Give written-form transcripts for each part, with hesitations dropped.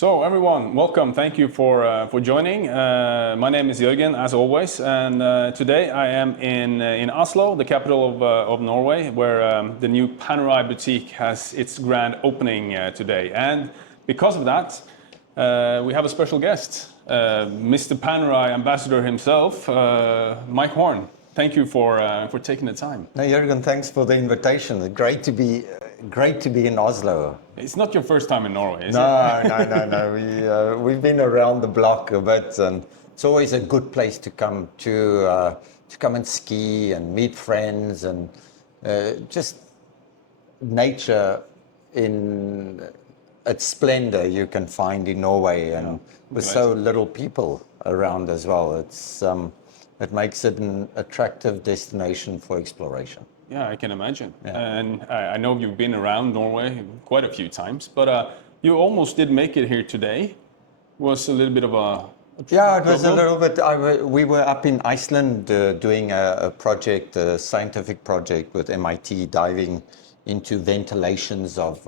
So everyone, welcome. Thank you for joining. My name is Jørgen, as always, and today I am in Oslo, the capital of Norway, where the new Panerai Boutique has its grand opening today. And because of that, we have a special guest, Mr. Panerai ambassador himself, Mike Horn. Thank you for taking the time. No, Jørgen, thanks for the invitation. Great to be in Oslo. It's not your first time in Norway, is it? No. We've been around the block a bit, and it's always a good place to come and ski and meet friends and just nature in its splendor you can find in Norway, and with so little people around as well. It makes it an attractive destination for exploration. Yeah, I can imagine. Yeah. And I know you've been around Norway quite a few times, but you almost did make it here today. Was a little bit of a yeah, it was a little bit. We were up in Iceland doing a project, a scientific project with MIT, diving into ventilations of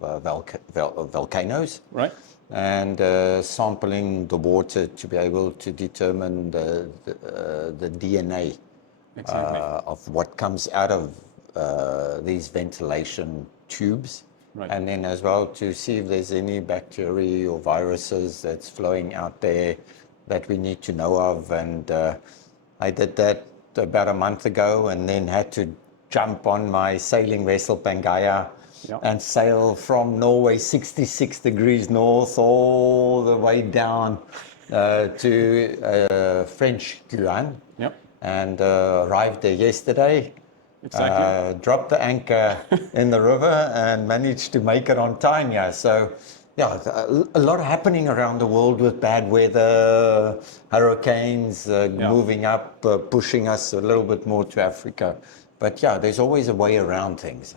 volcanoes. Right. And sampling the water to be able to determine the DNA of what comes out of these ventilation tubes. Right. And then as well to see if there's any bacteria or viruses that's flowing out there that we need to know of. And I did that about a month ago, and then had to jump on my sailing vessel Pangaea. Yep. And sail from Norway 66 degrees north all the way down to French Guiana. Yep. And arrived there yesterday. Exactly. Dropped the anchor in the river and managed to make it on time. Yeah. So yeah, a lot happening around the world with bad weather, hurricanes moving up, pushing us a little bit more to Africa. But yeah, there's always a way around things.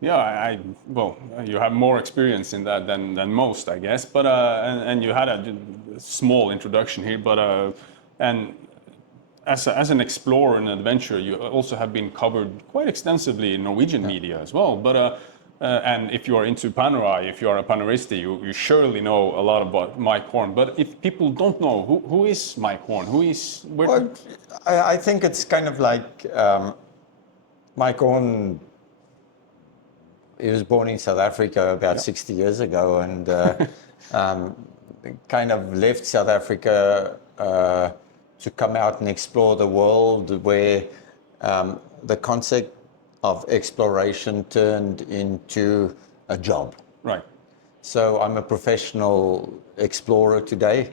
Yeah, well, you have more experience in that than most, I guess. But and you had a small introduction here, but and as an explorer and adventurer, you also have been covered quite extensively in Norwegian media as well. But and if you are into Panerai, if you are a Paneirista, you surely know a lot about Mike Horn. But if people don't know, who is Mike Horn? Well, I think it's kind of like Mike Horn. He was born in South Africa about 60 years ago, and kind of left South Africa to come out and explore the world, where the concept of exploration turned into a job. Right. So I'm a professional explorer today.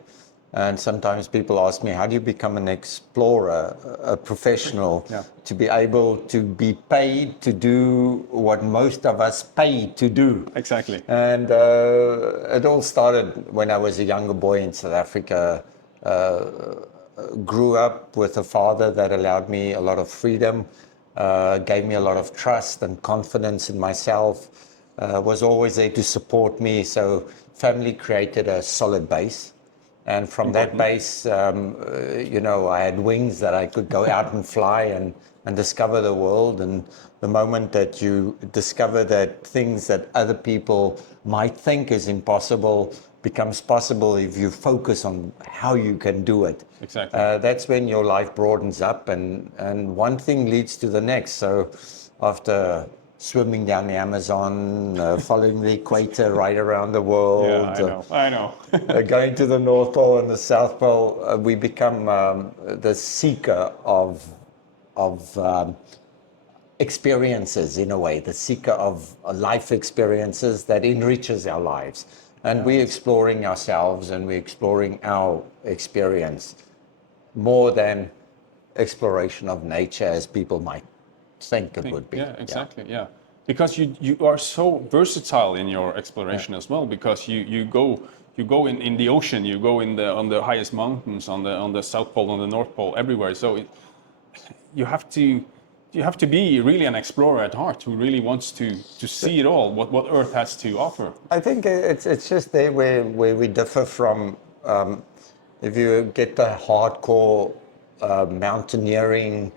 And sometimes people ask me, how do you become an explorer, a professional, to be able to be paid to do what most of us pay to do? Exactly. And it all started when I was a younger boy in South Africa. Grew up with a father that allowed me a lot of freedom, gave me a lot of trust and confidence in myself, was always there to support me. So family created a solid base. And from that base, I had wings that I could go out and fly and discover the world. And the moment that you discover that things that other people might think is impossible becomes possible if you focus on how you can do it. Exactly. That's when your life broadens up, and one thing leads to the next. So after swimming down the Amazon, following the equator right around the world. Yeah, I know. Going to the North Pole and the South Pole, we become the seeker of experiences in a way, the seeker of life experiences that enriches our lives. And we're exploring ourselves, and we're exploring our experience more than exploration of nature as people might think it would be. Yeah, exactly. Yeah, because you are so versatile in your exploration as well. Because you go in the ocean, you go on the highest mountains, on the South Pole, on the North Pole, everywhere. So you have to be really an explorer at heart who really wants to see it all, what Earth has to offer. I think it's just there where we differ from. If you get the hardcore mountaineering.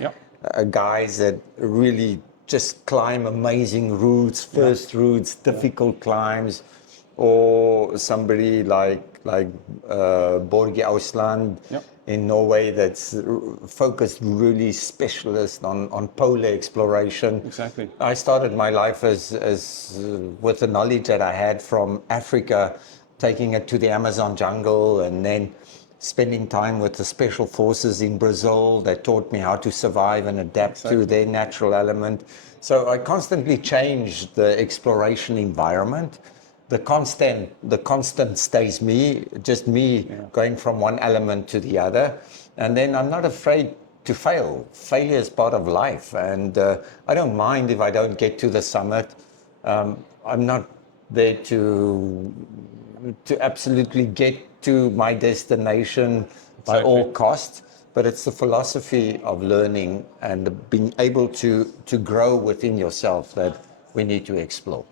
Guys that really just climb amazing routes, routes, difficult climbs. or somebody like Borge Ausland Yep. in Norway that's focused really specialist on polar exploration. Exactly. I started my life as with the knowledge that I had from Africa, taking it to the Amazon jungle, and then spending time with the special forces in Brazil that taught me how to survive and adapt to Exactly. their natural element. So I constantly changed the exploration environment. The constant stays me, just me going from one element to the other. And then I'm not afraid to fail. Failure is part of life. And I don't mind if I don't get to the summit. I'm not there to absolutely get to my destination by Exactly. all costs, but it's the philosophy of learning and being able to grow within yourself that we need to explore.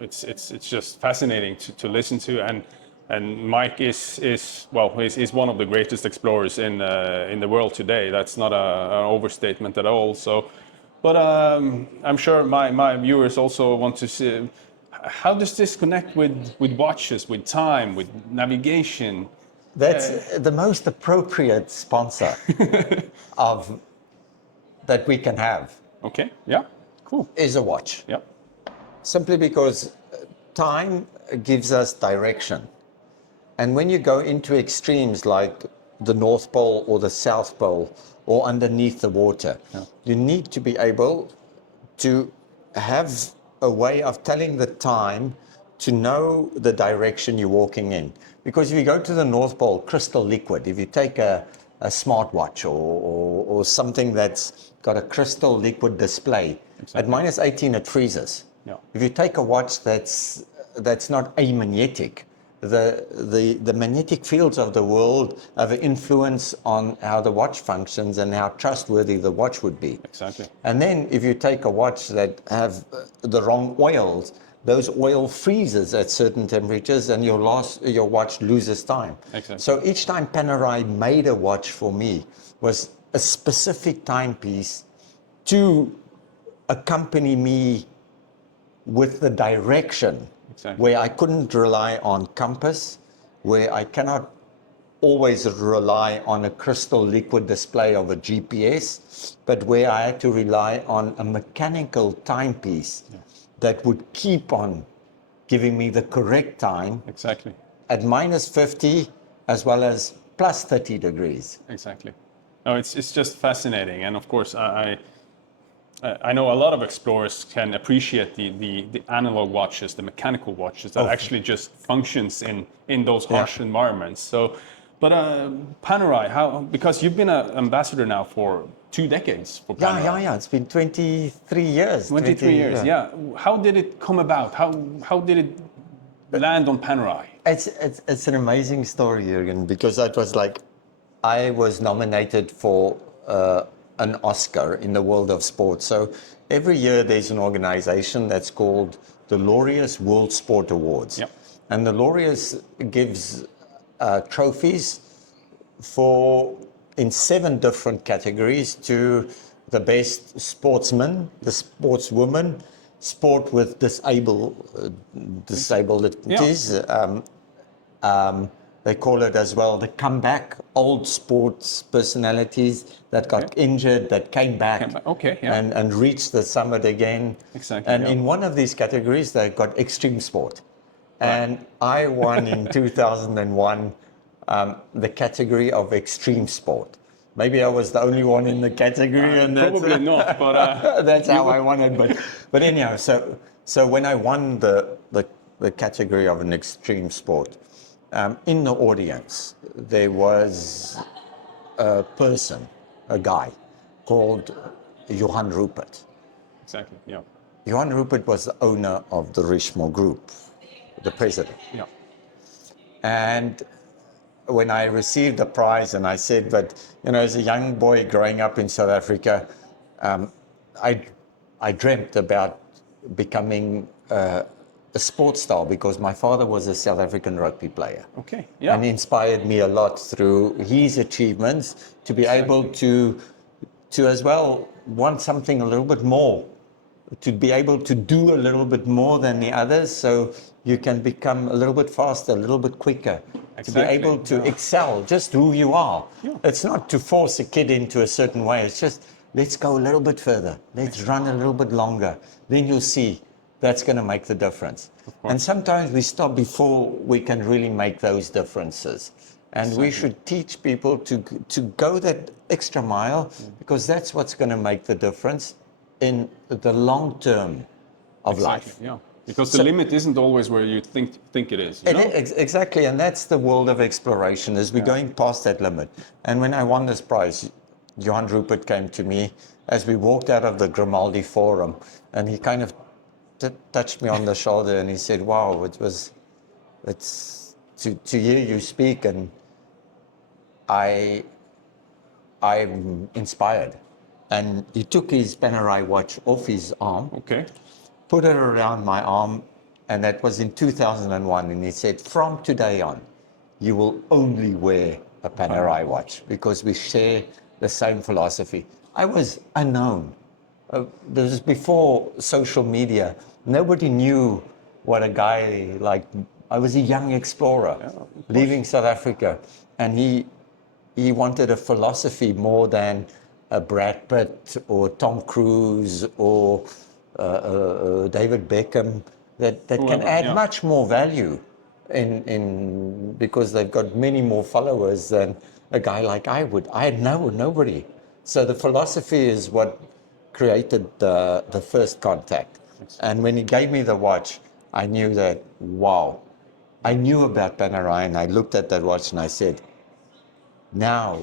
It's just fascinating to listen to, and Mike is one of the greatest explorers in the world today. That's not an overstatement at all. So, but I'm sure my viewers also want to see, how does this connect with watches, with time, with navigation? That's the most appropriate sponsor of that we can have Okay, yeah, cool, is a watch. yeah, Simply because time gives us direction. And when you go into extremes like the North Pole or the South Pole or underneath the water, you need to be able to have a way of telling the time to know the direction you're walking in. Because if you go to the North Pole, crystal liquid, if you take a smartwatch or something that's got a crystal liquid display, at minus 18 it freezes. yeah, If you take a watch that's not amagnetic, the magnetic fields of the world have an influence on how the watch functions and how trustworthy the watch would be. exactly. And then if you take a watch that have the wrong oils, those oil freezes at certain temperatures and your watch loses time. Exactly. So each time Panerai made a watch for me was a specific timepiece to accompany me with the direction, Exactly. where I couldn't rely on compass, where I cannot always rely on a crystal liquid display of a GPS, but where I had to rely on a mechanical timepiece that would keep on giving me the correct time Exactly. at minus 50 as well as plus 30 degrees. Exactly. No, it's just fascinating, and of course, I know a lot of explorers can appreciate the analog watches, the mechanical watches that actually just functions in those harsh environments. So, but Panerai, how, because you've been an ambassador now for 2 decades for Panerai. Yeah. It's been 23 years. 23 years, yeah. How did it come about? How did it land on Panerai? It's an amazing story, Jürgen, because that was like, I was nominated for an Oscar in the world of sports. So every year there's an organization that's called the Laureus World Sport Awards. Yep. And the Laureus gives trophies in 7 different categories to the best sportsman, the sportswoman, sport with disabilities. They call it as well the comeback, old sports personalities that got injured, that came back, Okay, yeah. and reached the summit again. Exactly, And yeah. in one of these categories, they got extreme sport. And I won in 2001 the category of extreme sport. Maybe I was the only one in the category, and Probably not, but that's how I won it. But anyhow, so when I won the category of an extreme sport, in the audience there was a person, a guy called Johan Rupert. exactly, yeah, Johan Rupert was the owner of the Richemont Group, the president. yeah, And when I received the prize, and I said, but as a young boy growing up in South Africa, I dreamt about becoming a sports star because my father was a South African rugby player. okay, yeah, And he inspired me a lot through his achievements to be able to as well want something a little bit more to be able to do a little bit more than the others, so you can become a little bit faster, a little bit quicker, to be Exactly, able to yeah. excel just who you are. Yeah. It's not to force a kid into a certain way. It's just, let's go a little bit further. Let's run a little bit longer. Then you'll see that's going to make the difference. course. And sometimes we stop before we can really make those differences. And we Exactly. should teach people to go that extra mile, because that's what's going to make the difference in the long term of life. Yeah, because the limit isn't always where you think it is. You know? Exactly, and that's the world of exploration, is we're going past that limit. And when I won this prize, Johan Rupert came to me as we walked out of the Grimaldi Forum, and he kind of touched me on the shoulder and he said, wow, it's to hear you speak, and I'm inspired. And he took his Panerai watch off his arm, Okay. put it around my arm, and that was in 2001. And he said, from today on, you will only wear a Panerai watch, because we share the same philosophy. I was unknown. This was before social media. Nobody knew what a guy like, I was a young explorer leaving South Africa, and he wanted a philosophy more than a Brad Pitt or Tom Cruise or David Beckham, that can add much more value in because they've got many more followers than a guy like I would. I had nobody. So the philosophy is what created the first contact. And when he gave me the watch, I knew that, wow, I knew about Panerai, and I looked at that watch and I said, now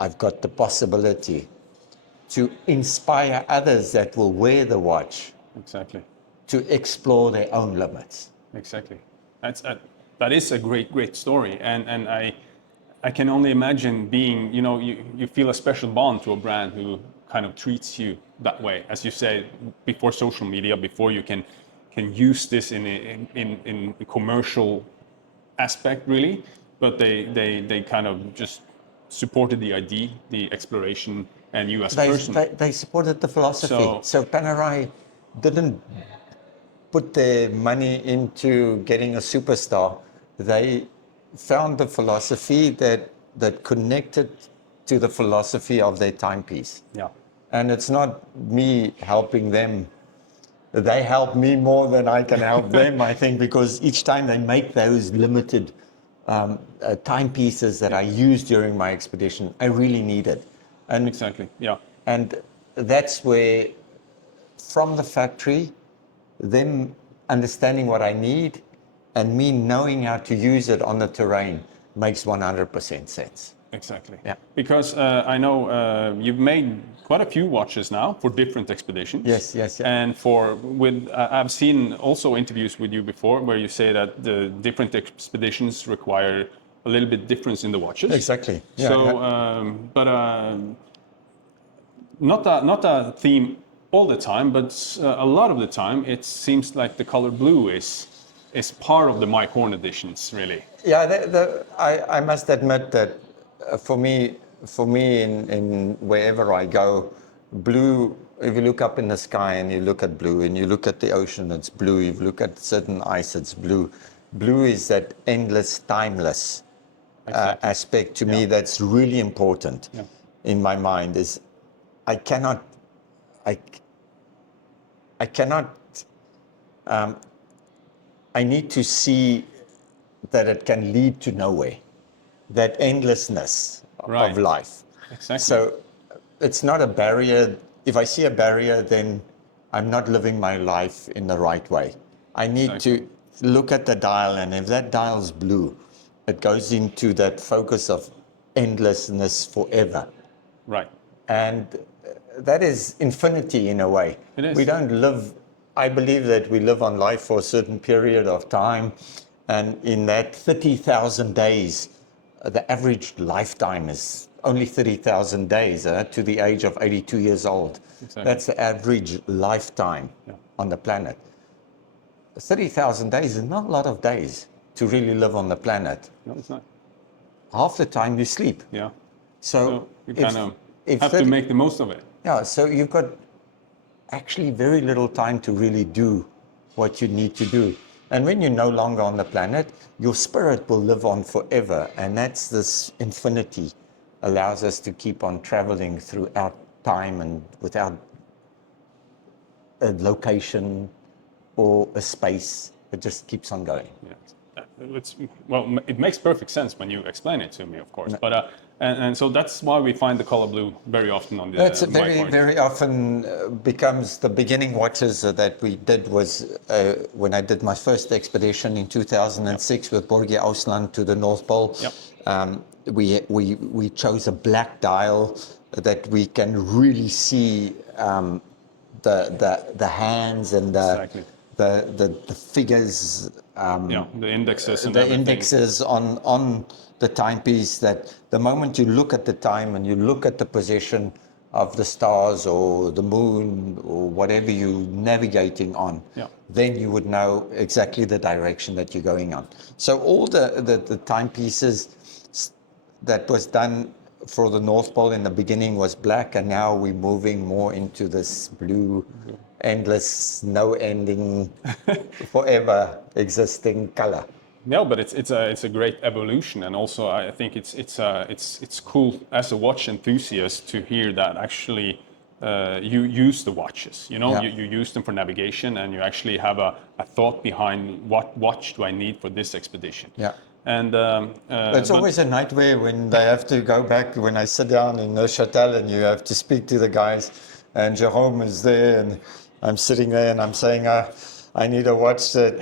I've got the possibility to inspire others that will wear the watch Exactly. to explore their own limits. Exactly. That is a great story, and I can only imagine being, you feel a special bond to a brand who kind of treats you that way, as you say, before social media, before you can use this in a commercial aspect, really, but they kind of just supported the idea, the exploration, and you as a person. They supported the philosophy. So Panerai didn't put their money into getting a superstar. They found the philosophy that connected to the philosophy of their timepiece. Yeah. And it's not me helping them. They help me more than I can help them, I think, because each time they make those limited timepieces that I used during my expedition, I really need it. And exactly, yeah. And that's where, from the factory, them understanding what I need and me knowing how to use it on the terrain makes 100% sense. Exactly. Yeah. Because I know you've made quite a few watches now for different expeditions. Yes. And I've seen also interviews with you before where you say that the different expeditions require a little bit difference in the watches. Exactly. Yeah, so, not a theme all the time, but a lot of the time it seems like the color blue is part of the Mike Horn editions, really. Yeah, I must admit that for me, in wherever I go, blue. If you look up in the sky and you look at blue, and you look at the ocean, it's blue. If you look at certain ice, it's blue. Blue is that endless, timeless aspect to me that's really important in my mind. Is I cannot. I need to see that it can lead to nowhere, that endlessness of life. Exactly. So it's not a barrier. If I see a barrier, then I'm not living my life in the right way. I need to look at the dial, and if that dial's blue, it goes into that focus of endlessness forever. Right. And that is infinity in a way. It is. We don't live, I believe that we live on life for a certain period of time. And in that 30,000 days, the average lifetime is only 30,000 days to the age of 82 years old. Exactly. That's the average lifetime on the planet. 30,000 days is not a lot of days to really live on the planet. No, it's not. Half the time you sleep. Yeah. So you kind of have to make the most of it. Yeah, so you've got actually very little time to really do what you need to do. And when you're no longer on the planet, your spirit will live on forever. And that's this infinity allows us to keep on traveling throughout time and without a location or a space. It just keeps on going. Yeah. Well, it makes perfect sense when you explain it to me, of course. But and so that's why we find the color blue very often on the. That's very often becomes the beginning watches that we did was when I did my first expedition in 2006 with Borgia Ausland to the North Pole. Yep. We chose a black dial that we can really see the hands and Exactly. the figures. The indexes and the everything. indexes on the timepiece, that the moment you look at the time and you look at the position of the stars or the moon or whatever you're navigating on, then you would know exactly the direction that you're going on. So all the timepieces that was done for the North Pole in the beginning was black, and now we're moving more into this blue, endless, no ending, forever existing color. No, but it's a great evolution, and also I think it's cool as a watch enthusiast to hear that actually you use the watches. You know, Yeah. you use them for navigation, and you actually have a thought behind what watch do I need for this expedition. Yeah. And It's always a nightmare when they have to go back, when I sit down in Neuchâtel and you have to speak to the guys, and Jerome is there, and I'm sitting there and I'm saying, I need a watch that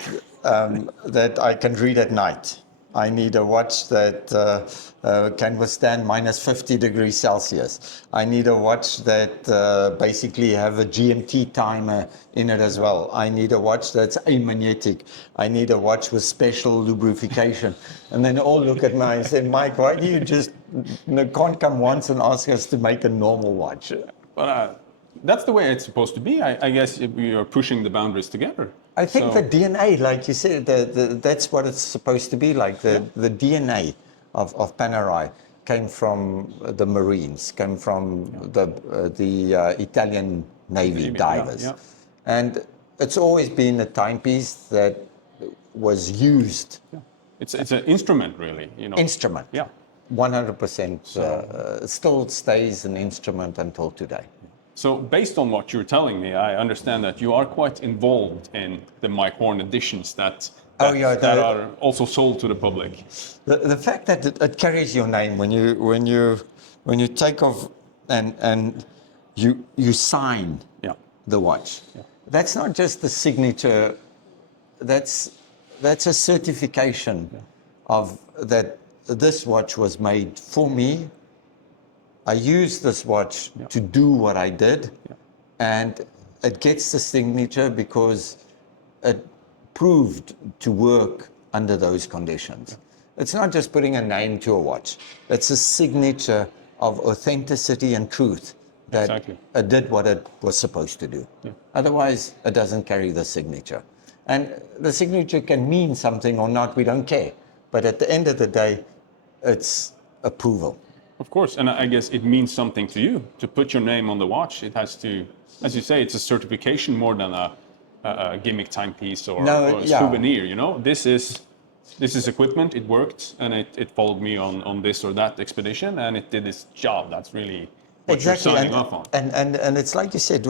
that I can read at night. I need a watch that can withstand minus 50 degrees Celsius. I need a watch that basically have a GMT timer in it as well. I need a watch that's amagnetic. I need a watch with special lubrication. And then all look at me and say, Mike, why do you just can't come once and ask us to make a normal watch? But that's the way it's supposed to be. I guess we are pushing the boundaries together. I think the DNA, like you said, that's what it's supposed to be like. The DNA of Panerai came from the Marines, came from the Italian Navy divers. And it's always been a timepiece that was used. It's an instrument, really. You know. Instrument. Yeah. 100%. Still stays an instrument until today. So based on what you're telling me, I understand that you are quite involved in the Mike Horn editions that are also sold to the public. The fact that it carries your name when you take off and you sign the watch. Yeah. That's not just the signature. That's a certification of that this watch was made for me. I used this watch to do what I did, and it gets the signature because it proved to work under those conditions. It's not just putting a name to a watch. It's a signature of authenticity and truth that it did what it was supposed to do. Yeah. Otherwise, it doesn't carry the signature. And the signature can mean something or not, we don't care. But at the end of the day, it's approval. Of course, and I guess it means something to you to put your name on the watch. It has to, as you say, it's a certification more than a gimmick timepiece or a souvenir. You know, this is equipment. It worked, and it followed me on this or that expedition, and it did its job. That's really what you're signing off on. And it's like you said,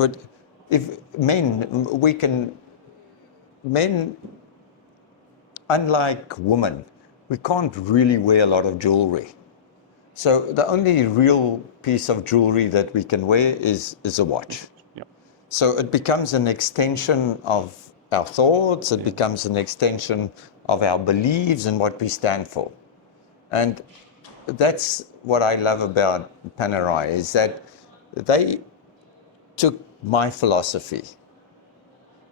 if men, unlike women, we can't really wear a lot of jewelry. So the only real piece of jewelry that we can wear is a watch. Yep. So it becomes an extension of our thoughts, it becomes an extension of our beliefs and what we stand for. And that's what I love about Panerai, is that they took my philosophy.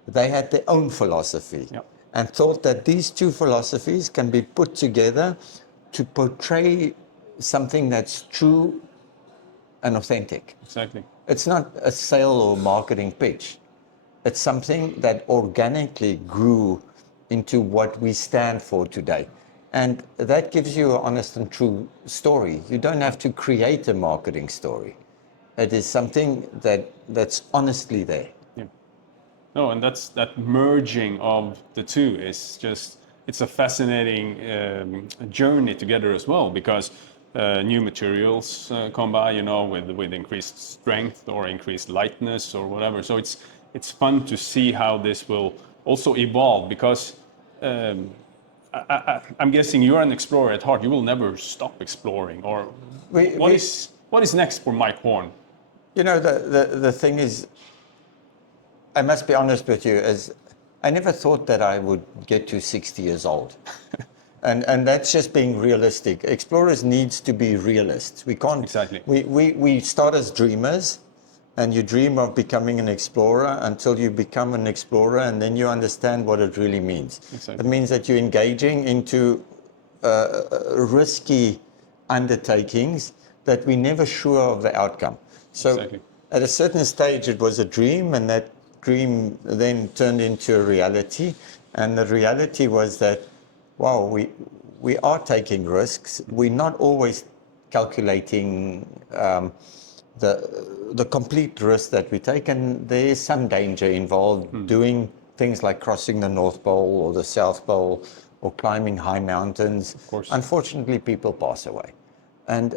They had their own philosophy and thought that these two philosophies can be put together to portray something that's true and authentic. Exactly. It's not a sale or marketing pitch. It's something that organically grew into what we stand for today. And that gives you an honest and true story. You don't have to create a marketing story. It is something that's honestly there. No, and that's that merging of the two is just it's a fascinating journey together as well because new materials come by, you know, with increased strength or increased lightness or whatever. So it's fun to see how this will also evolve because um, I'm guessing you're an explorer at heart. You will never stop exploring. Or We, what we, is next for Mike Horn? you know, the thing is, I must be honest with you, is I never thought that I would get to 60 years old. And that's just being realistic. Explorers needs to be realists. We can't, Exactly. we start as dreamers, and you dream of becoming an explorer until you become an explorer, and then you understand what it really means. Exactly. It means that you're engaging into risky undertakings that we're never sure of the outcome. So Exactly. at a certain stage, it was a dream, and that dream then turned into a reality. And the reality was that, wow, we are taking risks. We're not always calculating the complete risk that we take, and there is some danger involved doing things like crossing the North Pole or the South Pole or climbing high mountains. Of course. Unfortunately, people pass away. And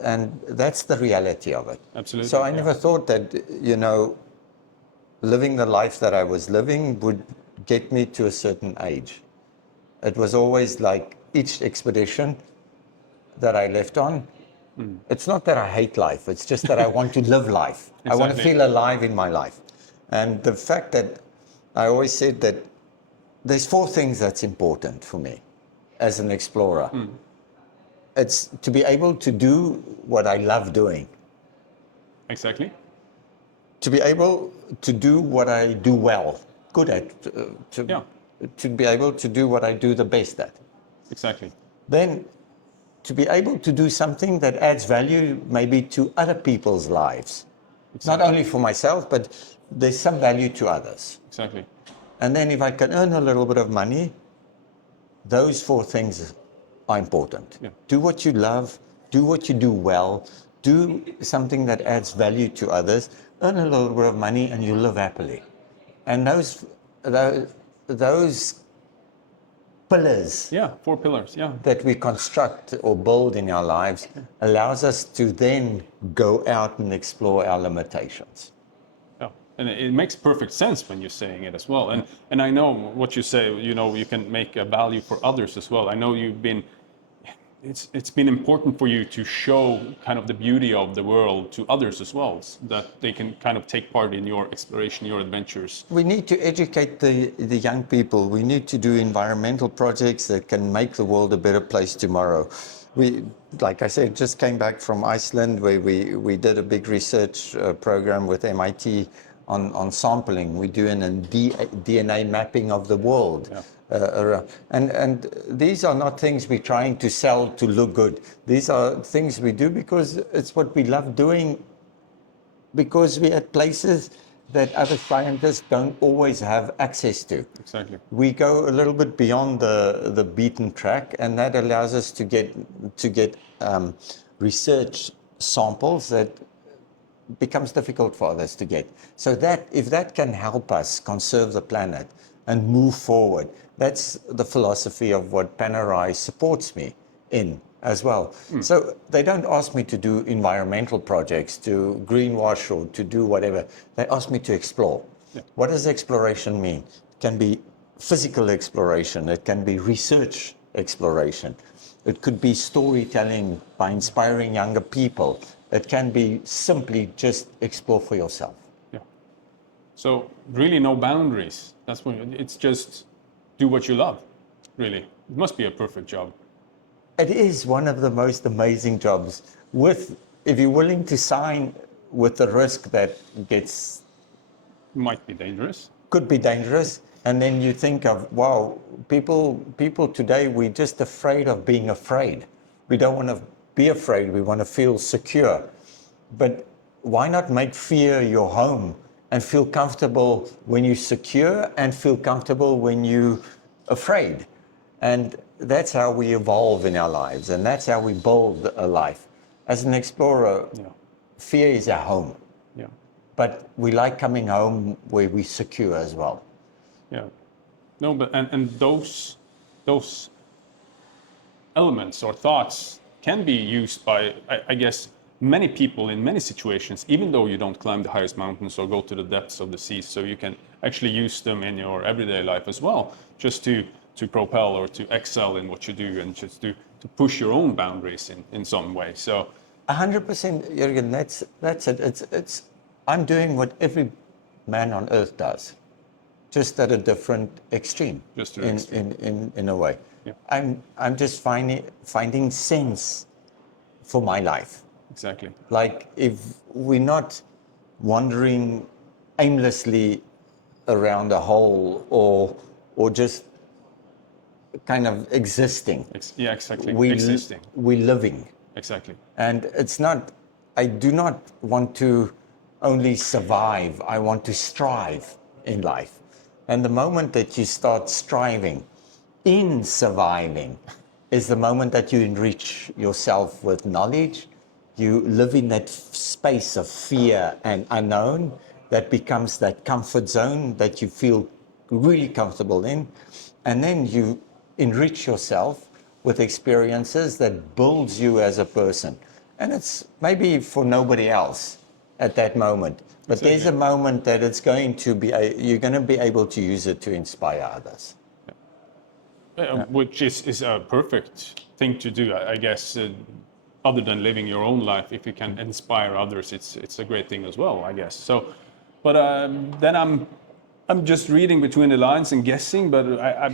that's the reality of it. Absolutely, So I yeah. never thought that, you know, living the life that I was living would get me to a certain age. It was always like each expedition that I left on, it's not that I hate life, it's just that I want to live life. I want to Exactly. feel alive in my life. And the fact that I always said that there's four things that's important for me as an explorer. It's to be able to do what I love doing, Exactly. to be able to do what I do well, good at, Yeah. to be able to do what I do the best at. Exactly. Then to be able to do something that adds value maybe to other people's lives. Not Exactly. only for myself, but there's some value to others. Exactly. And then if I can earn a little bit of money, those four things are important. Yeah. Do what you love, do what you do well, do something that adds value to others, earn a little bit of money, and you live happily. And those pillars Yeah. 4 pillars. Yeah. that we construct or build in our lives allows us to then go out and explore our limitations. Yeah. And it makes perfect sense when you're saying it as well. And I know what you say, you know, you can make a value for others as well. I know you've been it's been important for you to show kind of the beauty of the world to others as well, so that they can kind of take part in your exploration, your adventures. We need to educate the young people. We need to do environmental projects that can make the world a better place tomorrow. We, like I said, just came back from Iceland where we did a big research program with MIT on sampling. We're doing a DNA mapping of the world. Yeah. And these are not things we're trying to sell to look good. These are things we do because it's what we love doing, because we're at places that other scientists don't always have access to. Exactly. We go a little bit beyond the beaten track, and that allows us to get research samples that becomes difficult for others to get. So that if that can help us conserve the planet and move forward, that's the philosophy of what Panerai supports me in as well. So they don't ask me to do environmental projects, to greenwash or to do whatever. They ask me to explore. Yeah. What does exploration mean? It can be physical exploration. It can be research exploration. It could be storytelling by inspiring younger people. It can be simply just explore for yourself. Yeah. So really no boundaries. That's what it's just do what you love. Really. It must be a perfect job. It is one of the most amazing jobs, if you're willing to sign with the risk that Might be dangerous. could be dangerous. And then you think of, wow, people today, we're just afraid of being afraid. We don't want to be afraid. We want to feel secure. But why not make fear your home and feel comfortable when you're secure and feel comfortable when you're afraid? And that's how we evolve in our lives, and that's how we build a life. As an explorer, Yeah. fear is our home, Yeah. but we like coming home where we're secure as well. Yeah. No, but and those elements or thoughts can be used by, I guess, many people in many situations, even though you don't climb the highest mountains or go to the depths of the seas. So you can actually use them in your everyday life as well, just to propel or to excel in what you do, and just to push your own boundaries in some way. So 100%, Jürgen. That's it. It's. I'm doing what every man on earth does, just at a different extreme. Just to the extreme. In a way. Yeah. I'm just finding sense for my life. Exactly. Like, if we're not wandering aimlessly around a hole, or just kind of existing. Yeah, exactly. We Existing. we're living. Exactly. And it's not, I do not want to only survive, I want to strive in life. And the moment that you start striving in surviving is the moment that you enrich yourself with knowledge. You live in that space of fear and unknown that becomes that comfort zone that you feel really comfortable in. And then you enrich yourself with experiences that builds you as a person. And it's maybe for nobody else at that moment. But there's a moment that it's going to be, you're going to be able to use it to inspire others. Which is a perfect thing to do, I guess. Other than living your own life, if you can inspire others, it's a great thing as well, I guess. So, but then I'm just reading between the lines and guessing, but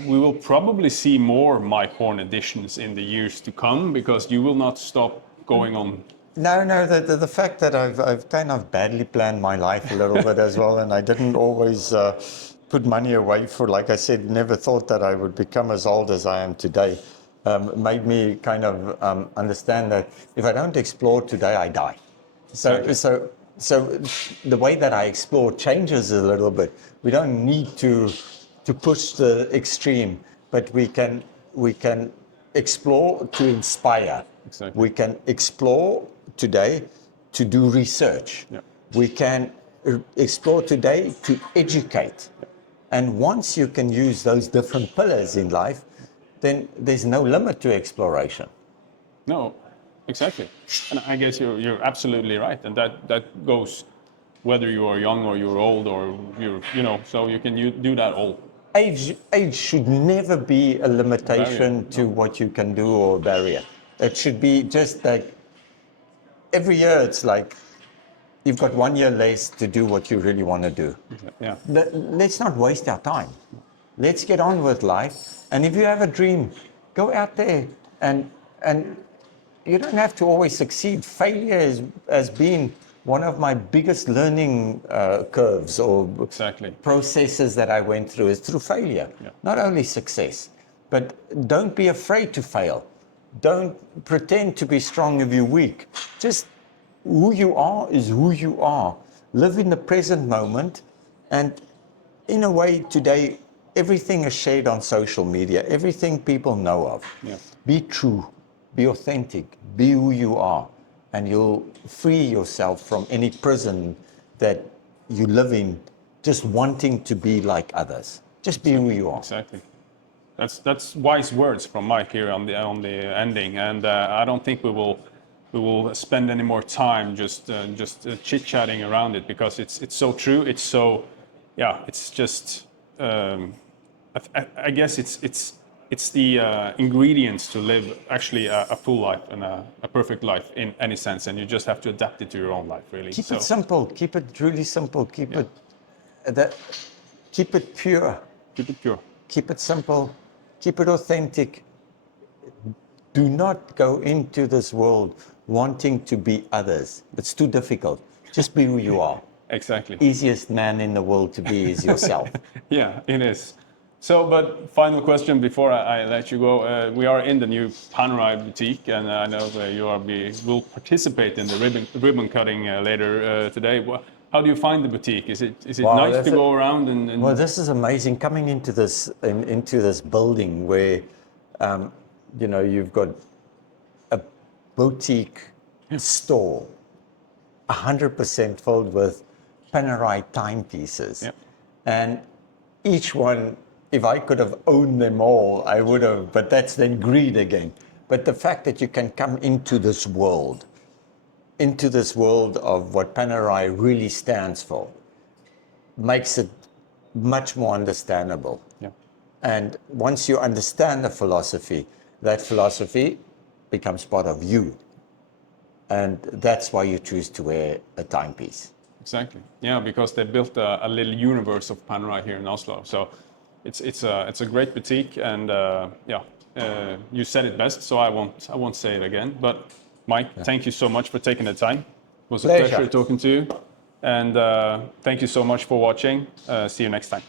we will probably see more Mike Horn editions in the years to come, because you will not stop going on. No, the fact that I've kind of badly planned my life a little bit as well, and I didn't always put money away for, like I said, never thought that I would become as old as I am today, made me kind of understand that if I don't explore today, I die. Exactly. So the way that I explore changes a little bit. We don't need to push the extreme, but we can explore to inspire. Exactly. We can explore today to do research. Yeah. We can explore today to educate. And once you can use those different pillars in life, then there's no limit to exploration. No, exactly. And I guess you're absolutely right, and that goes whether you are young or you're old or so you can do that all. Age should never be a limitation to what you can do, or a barrier. It should be just like every year it's like you've got 1 year less to do what you really want to do. Yeah. Let's not waste our time. Let's get on with life. And if you have a dream, go out there, and you don't have to always succeed. Failure has been one of my biggest learning curves, or Exactly. processes that I went through, is through failure. Yeah. Not only success, but don't be afraid to fail. Don't pretend to be strong if you're weak. Just who you are is who you are. Live in the present moment. And in a way, today, everything is shared on social media, everything people know of. Yeah. Be true, be authentic, be who you are, and you'll free yourself from any prison that you live in, just wanting to be like others. Just be who you are. Exactly. That's wise words from Mike here on the ending, and I don't think we will spend any more time just chit chatting around it, because it's so true. It's so, yeah. It's just I guess it's the ingredients to live actually a full life and a perfect life in any sense, and you just have to adapt it to your own life, really. Keep it simple. Keep it really simple. Keep it pure. Keep it pure. Keep it simple. Keep it authentic. Do not go into this world wanting to be others. It's too difficult. Just be who you are. Exactly. Easiest man in the world to be is yourself. Yeah, it is. So, but final question before I let you go. We are in the new Panerai Boutique, and I know that you will participate in the ribbon cutting later today. How do you find the boutique? Is it Wow, nice to go around and? Well, this is amazing. Coming into this building where, you've got a boutique store, 100% filled with Panerai timepieces, Yep. and each one, if I could have owned them all, I would have, but that's then greed again. But the fact that you can come into this world of what Panerai really stands for, makes it much more understandable. Yeah. And once you understand the philosophy, that philosophy becomes part of you. And that's why you choose to wear a timepiece. Exactly. Yeah, because they built a little universe of Panerai here in Oslo. So it's a great boutique, and you said it best, so I won't say it again. But Mike, thank you so much for taking the time. It was a pleasure talking to you, and thank you so much for watching. See you next time.